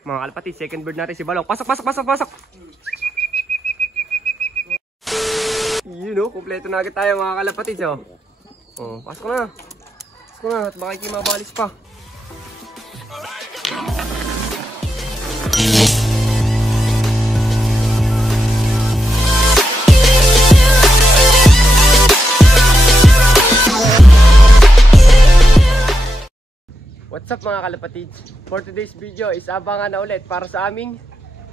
Mga kalapatid, second bird natin si Balong. Pasok, pasok, pasok, pasok! Yun o, kompleto na agad tayo mga kalapatid. Pasok na. Pasok na, at baka kayo mabalis pa. What's up mga kalapatids? For today's video is abangan na ulit para sa aming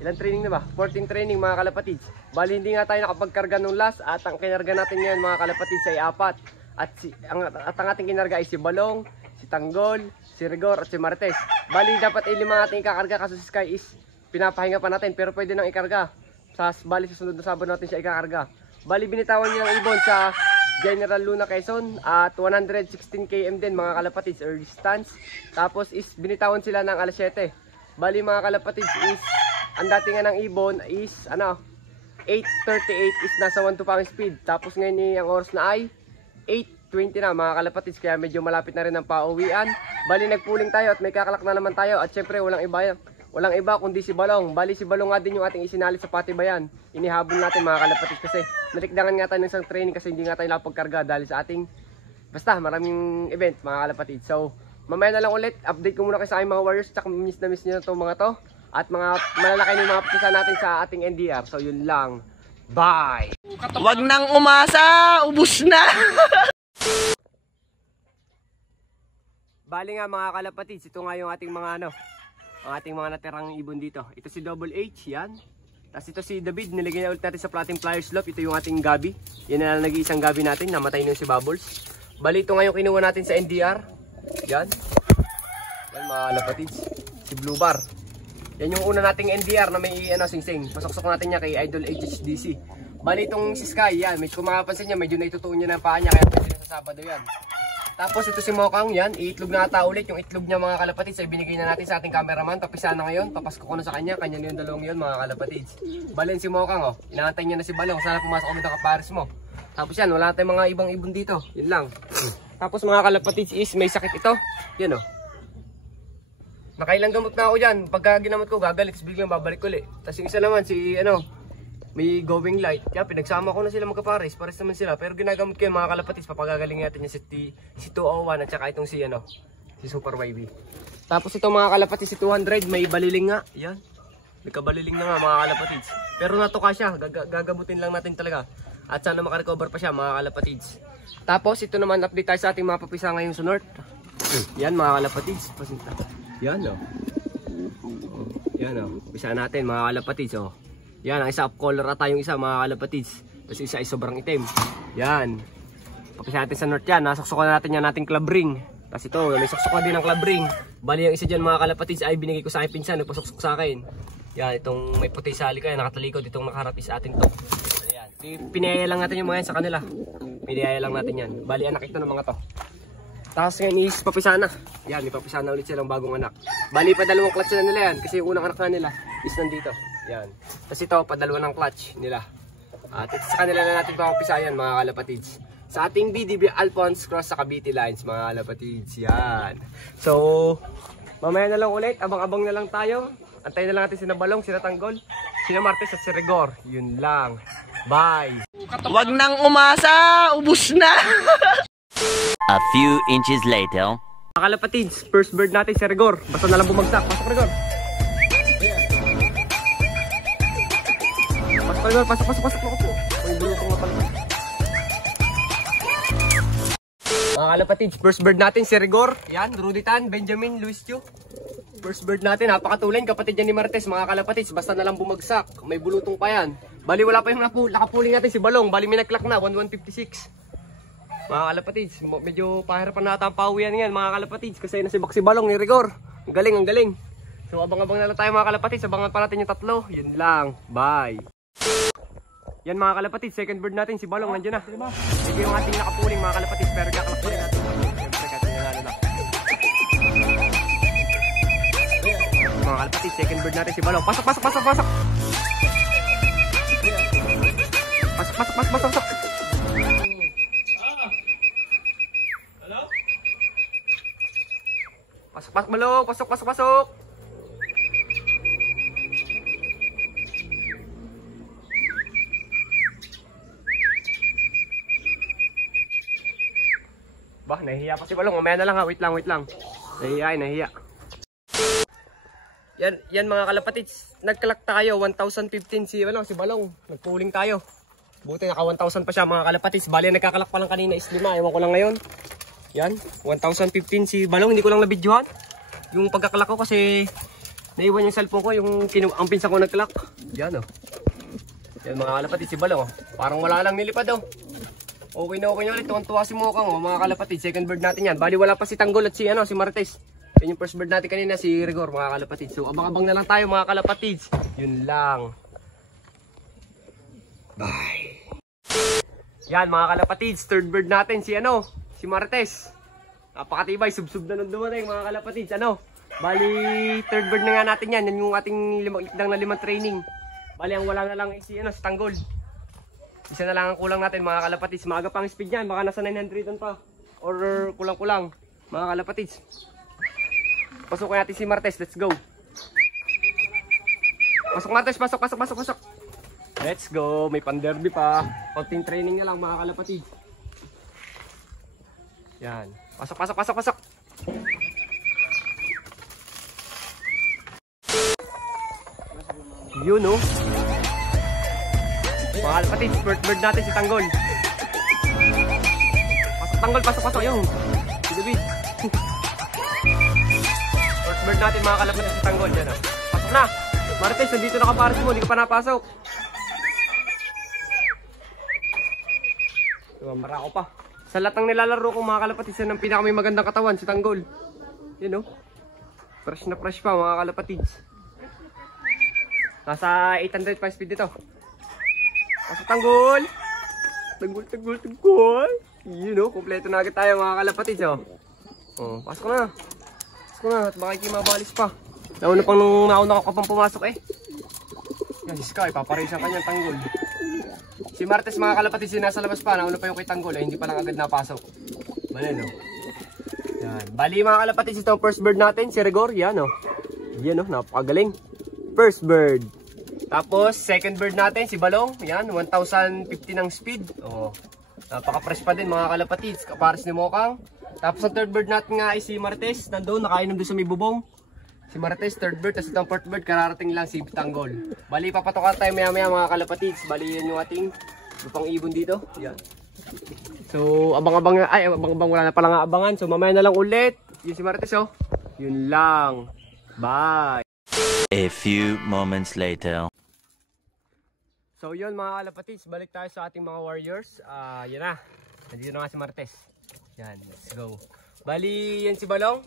ilang training na ba? 14 training mga kalapatids. Bali hindi nga tayo nakapagkarga nung last at ang kinarga natin ngayon mga kalapatids ay 4. At ang ating kinarga ay si Balong, si Tanggol, si Rigor at si Martes. Bali dapat ay 5 ating ikakarga kaso si Sky is pinapahinga pa natin pero pwede nang ikarga. Bali sa sunod na Sabado natin siya ikakarga. Bali binitawan niya ng ibon sa General Luna Quezon at 116 km din mga kalapatids or distance. Tapos is binitawan sila ng alas 7. Bali mga kalapatids is ang datingan ng ibon is 8:38 is nasa 1-2 pang speed. Tapos ngayon ang oras na ay 8:20 na mga kalapatids kaya medyo malapit na rin ang pauwian. Bali nagpuling tayo at may kakalak na naman tayo at syempre walang iba kundi si Balong. Bali si Balong nga din yung ating isinalit sa Patibayan. Inihabol natin mga kalapatids kasi natikdangan nga tayo ng isang training kasi hindi nga tayo napagkarga dahil sa ating maraming event mga kalapatids. So mamaya na lang ulit, update ko muna kayo sa aking mga warriors. Tsaka miss na miss nyo na itong mga to. At mga malalaki ng mga pisa natin sa ating NDR. So yun lang. Bye! Wag nang umasa! Ubus na! Bali nga mga kalapatids, ito nga yung ating mga ang ating mga natirang ibon dito. Ito si Double H, yan. Tapos ito si David, nilagyan na ulit natin sa Plating Flyers Loft. Ito yung ating gabi. Yan na lang nag-iisang gabi natin, namatay na si Bubbles. Bali ito nga yung kinuha natin sa NDR. Yan. Yan mga kalapatids. Si Blue Bar. Yan yung una nating NDR na may sing-sing. Pasok-sok natin niya kay Idol HHDC. Bali itong si Sky, yan. Medyo kung makapansin niya, medyo naitutuon niya ng paa niya. Kaya pwede sa Sabado yan. Tapos ito si Mokang, yan. Iitlog na ata ulit. Yung itlog niya mga kalapatids ay binigay na natin sa ating cameraman. Papisa na ngayon. Papasko ko na sa kanya. Kanya na yung dalawang yun mga kalapatids. Balin si Mokang, inaantay niya na si Balong. Sana pumasok kami ng kapares mo. Tapos yan, wala tayong mga ibang ibon dito. Yun lang. Tapos mga kalapatids is may sakit ito. Yan nakailang gamot na ako dyan. Pagka ginamot ko, gagalit. Biglang babalik ulit. Tapos yung isa naman, si may going light. Kaya pinagsama ko na sila magkapares. Pares naman sila. Pero ginagamot ko yung mga kalapatids. Papagagalingin natin yung si 201 at saka itong si Super YB. Tapos itong mga kalapatids, si 200. May baliling nga. Yan. May kabaliling na nga mga kalapatids. Pero natuka siya. Gagamutin lang natin talaga. At sana makarecover pa siya mga kalapatids. Tapos ito naman, update tayo sa ating mga papisa ngayong sa North. Yan mga kalapatids. Yan Yan Pisa natin mga kalapatids Yan, ang isa up color ata yung isa mga kalapatids. Tapos isa ay sobrang itim. Yan. Papisa natin sa North yan. Nasaksukan natin yan nating club ring. Tapos ito, may saksukan din ng club ring. Bali yung isa dyan mga kalapatids ay binigay ko sa aking pinsan. Nagpasuksok sa akin. Yan, itong may puti sa alikay. Nakatalikod itong nakaharapis sa atin to. Ayan. Pinayaya lang natin yung mga yan sa kanila. Pinayaya lang natin yan. Bali anak ito ng mga to. Tapos ngayon is papisa na. Yan, ipapisa na ulit silang bagong anak. Bali pa dalawang clutch na nila yan. Kasi yung unang anak na nila is nandito. Yan. Tapos ito, padalawa ng clutch nila. At ito sa kanila na natin papapisa yan mga kalapatids. Sa ating BDB Alphonse Cross sa Cavite Lines mga kalapatids. Yan. So, mamaya na lang ulit. Abang-abang na lang tayo. Antayin na lang natin sina Balong, sina Tanggol, sina Martes at si Rigor. Yun lang. Bye! Wag nang umasa! Ubus na! A few inches later. Mga kalapatids, first bird natin si Rigor. Basta na lang bumagsak. Pasok Rigor. Pasok Rigor, pasok. Uy, bulo ko nga pala. Mga kalapatids, first bird natin si Rigor. Yan, Rudy Tan, Benjamin, Luis Chu. First bird natin, napakatulin. Kapatid yan ni Martes, mga kalapatids. Basta na lang bumagsak. May bulutong pa yan. Bali wala pa yung nakapuling natin si Balong. Bali may nag-clock na, 1156. Mga kalapatids, medyo pahirapan na ata ang pauwian yan mga kalapatids kasi nasibak si Balong ni Rigor. Ang galing. So abang-abang na lang tayo mga kalapatids, abangan pa natin yung tatlo. Yun lang, bye. Yan mga kalapatids, second bird natin si Balong nandiyan na. Ito yung ating nakapuling mga kalapatids pero kakalak pa rin natin. Siyempre kasi nanalo na. Mga kalapatids, second bird natin si Balong. Pasok. Pasok. Pasok Balong, pasok. Nahihiya pa si Balong. Mamaya na lang ha. Wait lang. Nahihiya. Yan mga kalapatids. Nagkalak tayo. 1,015 si Balong. Nagpuling tayo. Buti naka 1,000 pa siya mga kalapatids. Bali nagkakalak pa lang kanina is 5. Ewan ko lang ngayon. Yan. 1,015 si Balong. Hindi ko lang nabidyohan. Yung pagkakalak ko kasi naiwan yung cellphone ko. Ang pinsan ko nagkalak. Yan oh. Yan mga kalapatids si Balong oh. Parang wala lang nilipad oh. Okay na ulit. Tuwan-tuwa si Mokang oh, mga kalapatids. Second bird natin yan. Bali wala pa si Tanggol at si Martes. Yan yung first bird natin kanina si Rigor mga kalapatids. So abang-abang na lang tayo mga kalapatids. Yun lang. Bye. Yan mga kalapatids. Third bird natin si Martes. Napakatibay. Sub-sub na nung dumating mga kalapatids. Bali third bird na nga natin yan. Yan yung ating ikdang na 5 training. Bali ang wala na lang si Tanggol. Isa na lang ang kulang natin mga kalapatids. Maaga pang speed yan. Baka nasa 900 pa. Or kulang-kulang mga kalapatids. Pasukin natin si Martes. Let's go. Pasok Martes. Pasok. Let's go. May pan-derby pa. Konting training na lang mga kalapatids. Yan. Pasok. Yun oh. Mga kalapatids, first bird natin si Tanggol. Pasok. Yung. Si David. First bird natin mga kalapatids si Tanggol. Yan, oh. Pasok na. Martes, nandito na kapares mo. Hindi ka pa napasok. Marako pa. Sa lahat ng nilalaro ko mga kalapatids, yan ang pinaka may magandang katawan si Tanggol. Yan, oh. Fresh na fresh pa mga kalapatids. Nasa 800 pa speed dito. Pasok Tanggol. Tanggol. Yun o, kompleto na agad tayo mga kalapatids oh. Oh, pasok na. At baka mabalis pa. Nauna ko pang pumasok eh. Yan si Sky, paparesan kanyang Tanggol. Si Martes mga kalapatids nasa labas pa. Nauna pa yung kay Tanggol eh, hindi pa lang agad napasok. Banan o. Yan. Bali mga kalapatids, ito ang first bird natin, si Rigor. Yan o. Yan o, napakagaling. First bird. Tapos, second bird natin, si Balong. Yan, 1,050 ng speed. Oh, napaka-fresh pa din mga kalapatids. Kapares ni Mokang. Tapos, ang third bird natin nga ay si Martes. Nandun, nakainom doon sa may bubong. Si Martes, third bird. Tapos itong fourth bird, kararating lang si Tanggol. Bali, papatokan tayo maya-maya mga kalapatids. Bali, yan yung ating lupang ibon dito. Yan. So, abang-abang wala na pala nga abangan. So, mamaya na lang ulit. Yun si Martes, oh. Yun lang. Bye. A few moments later. So yun mga kalapatids, balik tayo sa ating mga warriors. Yan na, nandito na nga si Martes. Yan, let's go. Bali, yan si Balong.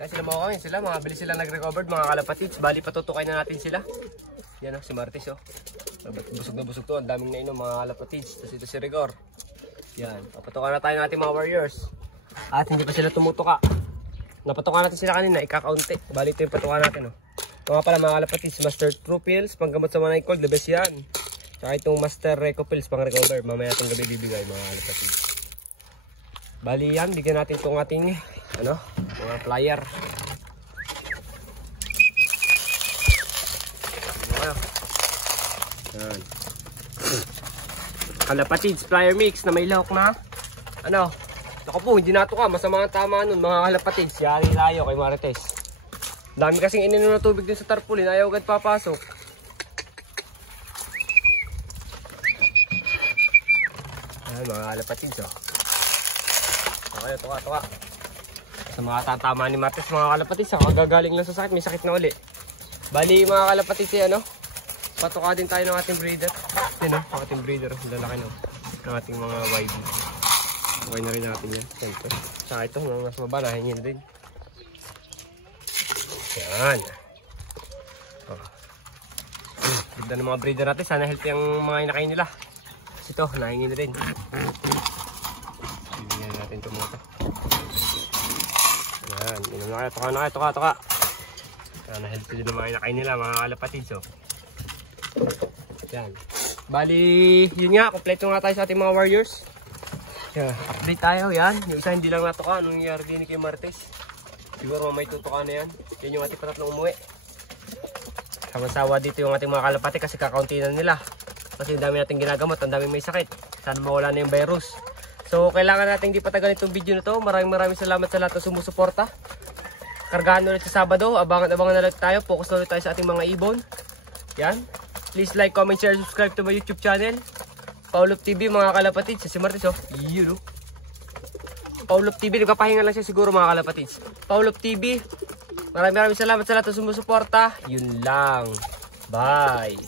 Yan sila Mokang, yan sila, mga bilis sila nag-recovered mga kalapatids. Bali, patutukay na natin sila. Yan si Martes oh. Busog na busog to, ang daming nainom mga kalapatids. Tapos ito si Rigor. Yan, papatukan na tayo ng ating mga warriors. At hindi pa sila tumutuka. Napatukan natin sila kanina, ikakaunti. Bali, ito yung patukan natin oh. Ito nga pala mga kalapatids, Master True Pills, panggamot sa manay cold, the best yan. Tsaka itong Master Reco Pills, pang recover, mamaya natin gabi bibigay mga kalapatids. Bali yan, bigyan natin itong ating, mga flyer. Yan. Kalapatids, flyer mix na may lahok na, Ako po, hindi natuka, masama ang tama nun mga kalapatids, yari tayo kay Martes. Dami kasing ininom na tubig din sa tarpaulin, ayaw agad papasok. Ayan mga kalapatids oh. Okay, tuka. Sa mga tatama ni Martes mga kalapatids, kagagaling lang sa sakit, may sakit na uli. Bali mga kalapatids patuka din tayo ng ating breeder. Yan ang ating breeder, lalaki ng ating mga YB. Okay na rin natin yan. Siyempre. Tsaka ito, mas baba, nahingin din. Yan. Oh. Ganda ng mga breeder natin. Sana healthy ang mga inakain nila. Kasi ito, nahingin rin. Bibigyan natin ito mga ito. Yan. Inom na kayo. Tuka. Sana healthy din ang mga inakain nila, mga kalapatids. Oh. Yan. Bali, yun nga. Kompleto nga tayo sa ating mga warriors. Yeah, update tayo, yan. Yung isa hindi lang natuka. Anong nangyari din kay Martes? Siguro may tutuka na yan. Yan yung ating patatlong umuwi. Sama-sawa dito yung ating mga kalapati kasi kakaunti na nila. Kasi ang dami natin ginagamot, ang dami may sakit. Sana mawala na yung virus. So kailangan natin di patagalin itong video na to. Maraming salamat sa lahat ng sumusuporta. Kargahan ulit sa Sabado. Abangan na ulit tayo. Focus na ulit tayo sa ating mga ibon. Yan. Please like, comment, share, subscribe to my YouTube channel. Paulop TV mga kalapatids. Si Martis oh. Yun oh. Paulop TV. Nagpapahinga lang siya siguro mga kalapatids. Paulop TV. Maraming salamat sa lahat ng sumusuporta. Yun lang. Bye.